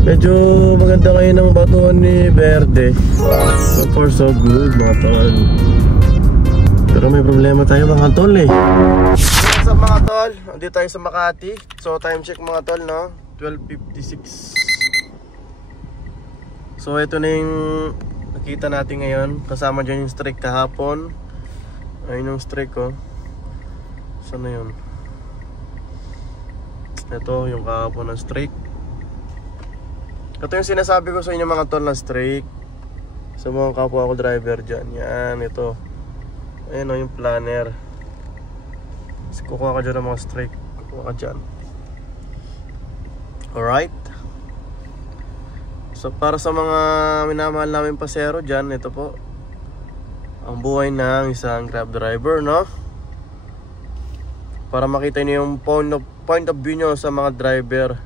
Medyo maganda kayo ng batuan ni Verde. So far so good mga tol. Pero may problema tayo mga tol eh. What's up mga tol? Andito tayo sa Makati. So time check mga tol, no? 12:56. So ito na yung nakita natin ngayon. Kasama dyan yung streak kahapon. Ayun yung streak oh. Saan na yun? Ito yung kahapon ng streak. Ito yung sinasabi ko sa inyo mga tol na streak. Sa mga kapwa ko driver dyan. Yan, ito. Ayan o yung planner. Kasi kukuha ka dyan ng mga streak. Kukuha ka dyan. Alright. So para sa mga minamahal namin pasero dyan, ito po ang buhay ng isang Grab driver, no? Para makita niyo yung point of view nyo sa mga driver,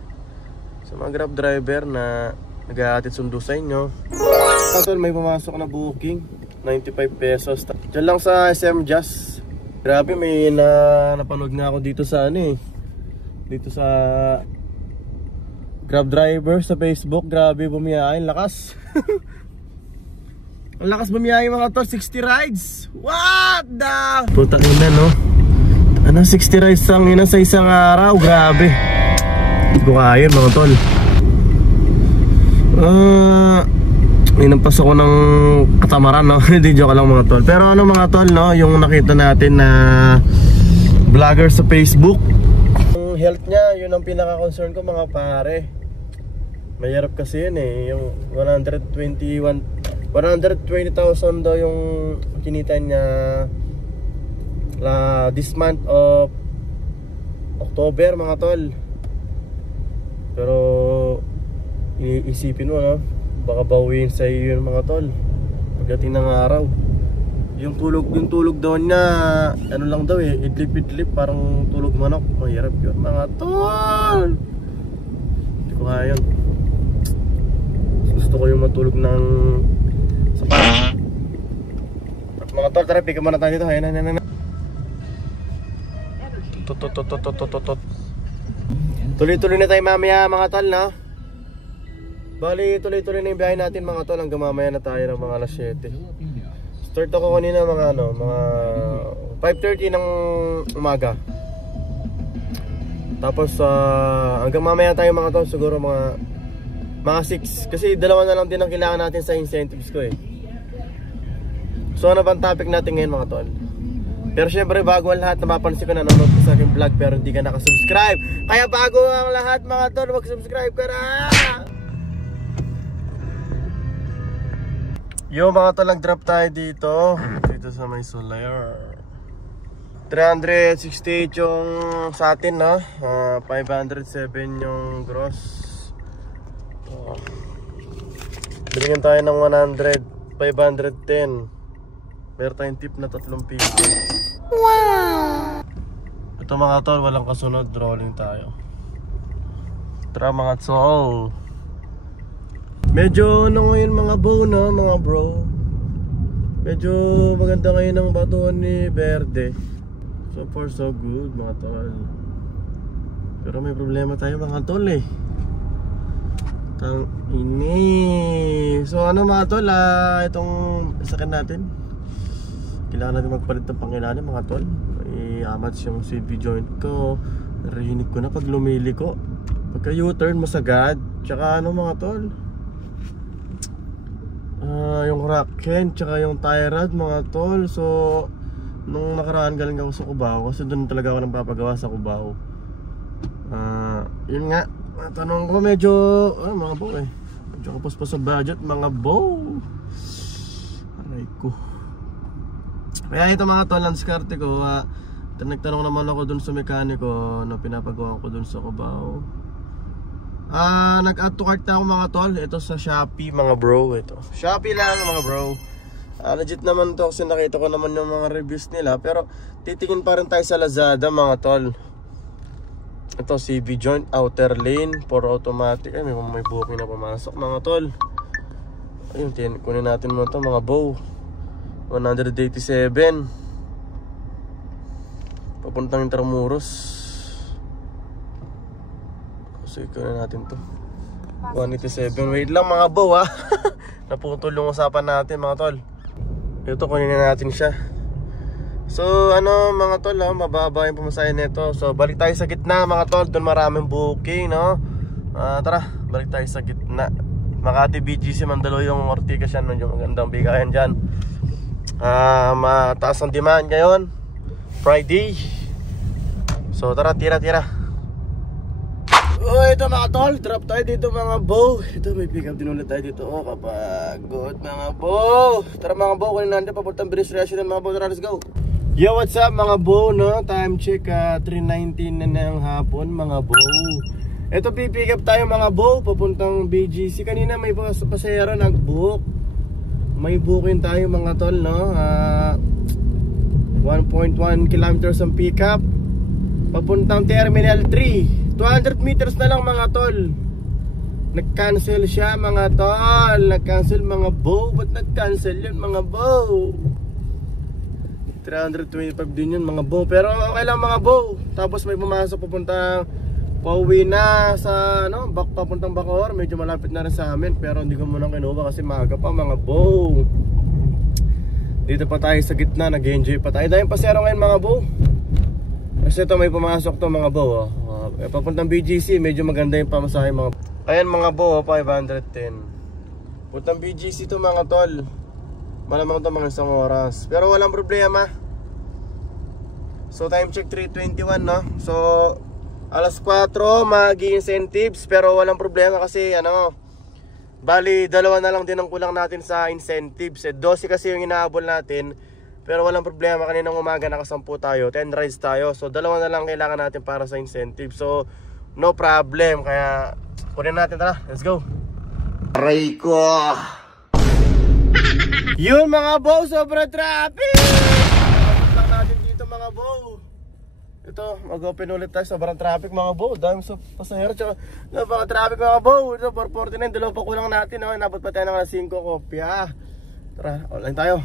sa mga Grab driver na nag-aatid sundo sa inyo. Actually, may pumasok na booking 95 pesos. Diyan lang sa SM Just. Grabe, may napanood nga ako dito sa ano eh, dito sa Grab driver sa Facebook. Grabe bumiyahe, lakas. Ang lakas bumiyahe mga to, 60 rides. What the putang ina no. Ano 60 rides ang ina sa isang araw. Grabe. Hindi ko kaya mga tol. Inampas ako ng katamaran no. Hindi joke lang mga tol. Pero ano mga tol no, yung nakita natin na vlogger sa Facebook, yung health niya, yun ang pinaka-concern ko mga pare. Mahirap kasi yun eh. Yung 120,000 daw yung kinita niya this month of October mga tol. Pero iisipin mo no, baka bawiin sa iyo yun mga tol pagdating ng araw. Yung tulog daw niya ano lang daw eh, idlip parang tulog manok. Mahirap yun mga tol. Hindi ko kaya yun. Gusto ko yung matulog ng sapat. At mga tol, tara pick muna tayo dito. Ayan. Tuloy-tuloy na tayo mamaya mga tol, no? Bali, tuloy-tuloy na yung biyahe natin mga tol. Hanggang mamaya na tayo ng mga alas 7. Start ako kanina mga 5:30 ng umaga. Tapos hanggang mamaya tayo mga tol. Siguro mga 6. Kasi dalawa na lang din ang kailangan natin sa incentives ko eh. So ano bang topic natin ngayon mga tol? Pero syempre bago ang lahat, napapansin ko na nanonood ka sa aking vlog pero hindi ka nakasubscribe. Kaya bago ang lahat mga tol, mag-subscribe ka na! Yo mga tol, nag-drop tayo dito sa may Solar. 368 yung sa atin no? 507 yung gross. Binigyan tayo ng 100, 510. Meron tayong tip na 3 piso. Wow! Ito mga tol, walang kasunod, rolling tayo. Tara mga tol. Medyo ano ngayon mga no, mga bro. Medyo maganda ngayon ang batuan ni Verde. So far so good mga tol. Pero may problema tayo mga tol eh. Tang ini. So ano mga tol, itong sakin natin, kailangan natin magpalit ng pangilalim mga tol. I-amats yung CV joint ko. Narinig ko na pag lumili ko. Pagka U-turn masagad. Tsaka ano mga tol, yung rack hand tsaka yung tie rod mga tol. So nung nakaraan galing ako sa Cubao, kasi doon talaga ako nagpapagawa sa Cubao. Yun nga, tanong ko medyo mga bo eh, medyo kapos pa sa budget mga bo. Aray ko. Kaya ito mga tol, ang diskarte ko, nagtanong naman ako dun sa mekaniko na pinapagawa ko dun sa Cubao. Nag-add to cart na ako mga tol. Ito sa Shopee mga bro. Ito Shopee lang mga bro. Legit naman to kasi nakita ko naman yung mga reviews nila. Pero titingin pa rin tayo sa Lazada mga tol. Ito CV joint, outer lane, for automatic. Ay may booking na pumasok mga tol. Ayun, kunin natin mo ito mga bow. 187 papuntang Intramuros. So ikunin natin to. 187. Wait lang mga bow ha. Naputol yung usapan natin mga tol. Ito kunin na natin siya. So ano mga tol, mababa yung pumasahe nito. So balik tayo sa gitna mga tol. Doon maraming booking, no? Tara, balik tayo sa gitna. Makati BGC Mandaluyong Ortigas yan. Medyo magandang bigayan dyan. Mataas ang demand ngayon, Friday. So tara, tira. Oh, ito mga tol, drop tayo dito mga bow. Ito may pick up din ulit tayo dito. Oh, kapagod mga bow. Tara mga bow, kunin natin papuntang British Resident mga bow. Tara, let's go. Yo, what's up mga bow, no? Time check, 3:19 na ng hapon mga bow. Ito pipick up tayo mga bow, papuntang BGC. Kanina may pasahero nag-book. May booking tayo mga tol, no? 1.1 kilometers ang pick up papuntang Terminal 3. 200 meters na lang mga tol. Nag-cancel siya mga tol. Nag-cancel mga bow. Ba't nag-cancel yun mga bow? 325 din yun mga bow. Pero okay lang mga bow. Tapos may pumasok papuntang pauwi na sa papuntang Bacoor. Medyo malapit na rin sa amin. Pero hindi ko muna kinuha kasi maaga pa mga bow. Dito pa tayo sa gitna. Nag-enjoy pa tayo. Dahil pasero ngayon mga bow. Kasi ito may pumasok to mga bow. Papuntang BGC, medyo maganda yung pamasahe mga. Ayan mga bow, 510. Puntang BGC to mga tol. Malamang to mga isang oras. Pero walang problema. So time check 3:21 no. So alas 4 mag-i-incentives. Pero walang problema kasi bali dalawa na lang din ang kulang natin sa incentives. 12 kasi yung inaabol natin. Pero walang problema, kaninang umaga nakasampu tayo, 10 rides tayo. So dalawa na lang kailangan natin para sa incentive. So no problem, kaya kunin natin, tara, let's go. Aray ko. Yun mga bow, sobrang traffic. Lang natin dito mga bow. Ito, mag-open ulit tayo, sobrang traffic mga bow. Dahil sa pasahero, tsaka napaka-traffic mga bow. Ito, 449, dalawa pa kulang natin. Inabot pa tayo ng 5 kopya. Tara, online tayo.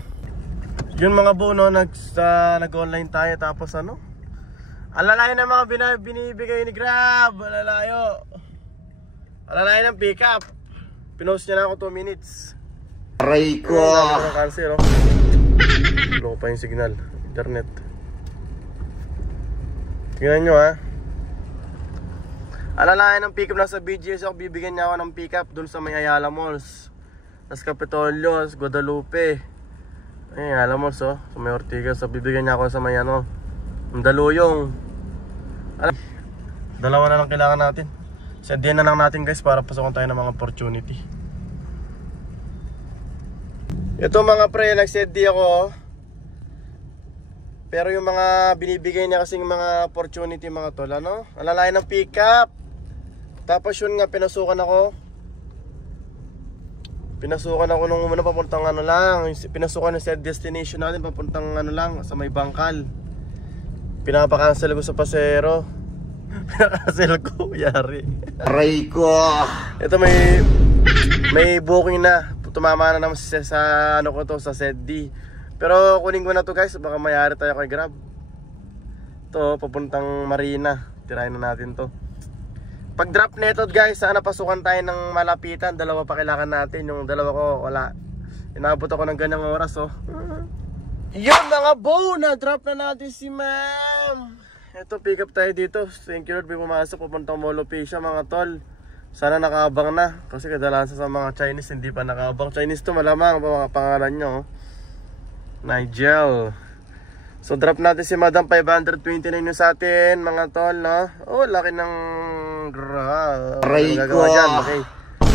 Yun mga bow, no, nag-online tayo. Tapos alalayo na mga binibigay ni Grab. Alalayo ng pick up. Pinost niya na ako 2 minutes. Aray ko. Cancel, Low pa yung signal, internet. Tingnan nyo alalayo ng pick up na sa BGS ako. Bibigyan niya ako ng pick up dun sa may Ayala Malls, Las Capitolios, Guadalupe. Ayala Malls, sa may Ortigas. So bibigyan niya ako sa may Mandaluyong. Dalawa na lang kailangan natin. Sedyan na lang natin guys para pasukan tayo ng mga opportunity. Ito mga pre, nag-seddi ako. Pero yung mga binibigay niya kasing mga opportunity mga tol, alalayan ng pick up. Tapos yun nga, pinasukan ako nung umuna papuntang pinasukan ng set destination natin papuntang sa may Bangkal. Pinapakancel ko sa pasero. Pinakancel ko, yari. Aray ko. Ito may booking na. Tumama na naman sa sa set D. Pero kunin ko na to guys, baka mayari tayo kay Grab. To papuntang Marina. Tirahin na natin to. Pag drop neto guys, sana pasukan tayo ng malapitan. Dalawa pa kailangan natin. Yung dalawa ko wala. Inabot ako ng ganyang oras Yun mga bow, na drop na natin si ma'am. Ito, pick up tayo dito. Thank you Lord, may pumasok papuntang Molopecia mga tol. Sana nakaabang na. Kasi kadalasan sa mga Chinese hindi pa nakaabang. Chinese to malamang mga pangalan nyo Nigel. So drop natin si Madam, 529 yung sa atin mga tol, no? Oh, laki ng Ray ko. Okay.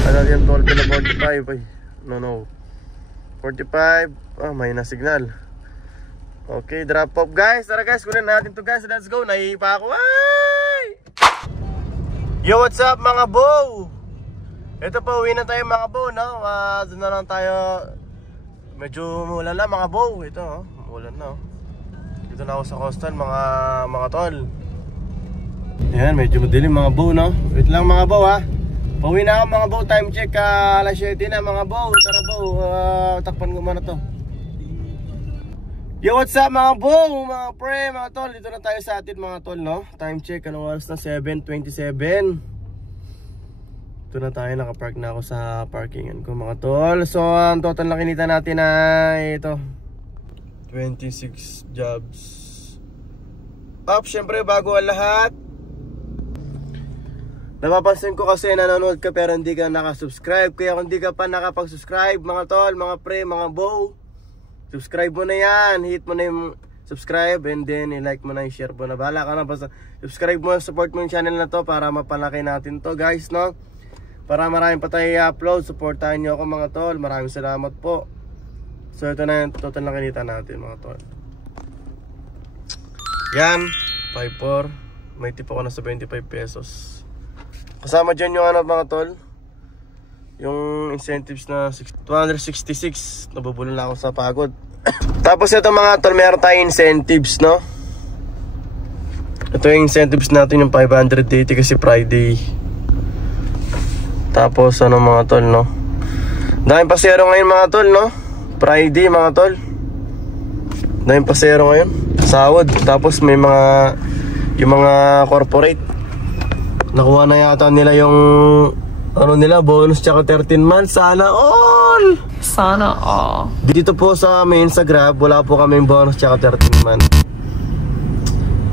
Ano yan, 12 na 45 ay. No 45. May na signal. Okay, drop off guys. Tara guys, kunin natin to guys. Let's go, naiipa ako. Ay! Yo, what's up mga bow? Ito pa, uwi na tayo mga bow, no? Doon na lang tayo. Medyo umulan na mga bow. Ito, umulan na Dito na ako sa coastal mga tol. Ayan, medyo madilim mga bow, no? Wait lang mga bow Pauwi na ako mga bow. Time check alas 7 na mga bow. Tara bow, takpan ko muna to. Yo, what's up mga bow, mga pre, mga tol. Dito na tayo sa atin mga tol, no? Time check, anong oras na? 7:27. Dito na tayo, nakapark na ako sa parkingan ko mga tol. So ang total na kinita natin ay ito 26 jobs. Syempre bago ang lahat, napapansin ko kasi nanonood ka pero hindi ka nakasubscribe. Kaya kung hindi ka pa nakapag-subscribe mga tol, mga pre, mga bow, subscribe mo na yan. Hit mo na yung subscribe and then i-like mo na, i-share mo na. Bahala ka na, basta subscribe mo, support mo yung channel na to para mapalaki natin to guys, no? Para marami pa tayo i-upload. Supportahan nyo ako mga tol. Maraming salamat po. So ito na yung total na kinita natin mga tol. Yan 5-4. May tip ako na sa 25 pesos. Kasama dyan yung ano mga tol, yung incentives na 266. Nabubulol na ako sa pagod. Tapos ito mga tol, meron tayong incentives, no? Ito yung incentives natin, yung 580 kasi Friday. Tapos ano mga tol, no? Daming pasero ngayon mga tol, no? Friday mga tol. Daming pasero ngayon. Sahod. Tapos may mga, yung mga corporate, nakuha na yata nila yung ano nila, bonus tsaka 13 months. Sana all! Sana all. Dito po sa amin sa Grab, wala po kaming bonus tsaka 13 months.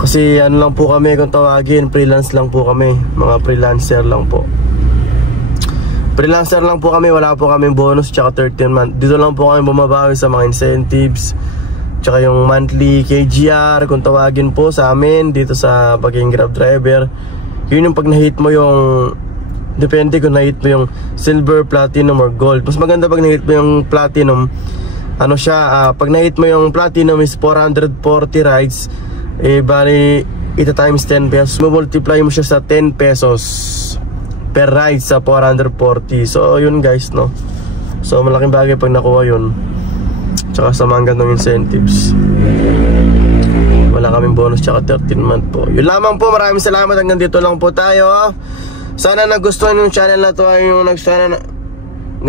Kasi ano lang po kami kung tawagin, freelance lang po kami. Mga freelancer lang po. Freelancer lang po kami, wala po kaming bonus tsaka 13 months. Dito lang po kami bumabawi sa mga incentives tsaka yung monthly KGR kung tawagin po sa amin dito sa pagiging Grab driver. Yun yung pag na-hit mo yung, depende kung na-hit mo yung silver, platinum or gold. Mas maganda pag na-hit mo yung platinum. Ano siya, pag na-hit mo yung platinum is 440 rides. Bali ita times 10 pesos, multiply mo siya sa 10 pesos per ride sa 440. So yun guys, no? So malaking bagay pag nakuha yun. Tsaka sa mga gandang incentives. Wala kaming bonus tsaka 13 month po. Yun lamang po, maraming salamat. Hanggang dito lang po tayo. Sana nagustuhan yung channel na to. Hanggang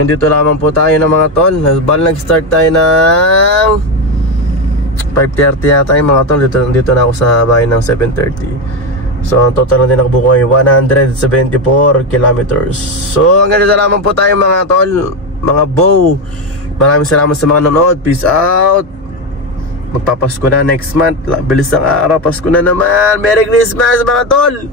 dito lamang po tayo ng mga tol. Nag-start tayo ng 5:30 yata yung mga tol. Dito na ako sa bahay ng 7:30. So ang total natin nakabuko ay 174 kilometers. So hanggang dito lamang po tayo mga tol, mga bow. Maraming salamat sa mga nanonood. Peace out. Magpapasko na next month. Bilis ng araw, Pasko na naman. Merry Christmas mga tol.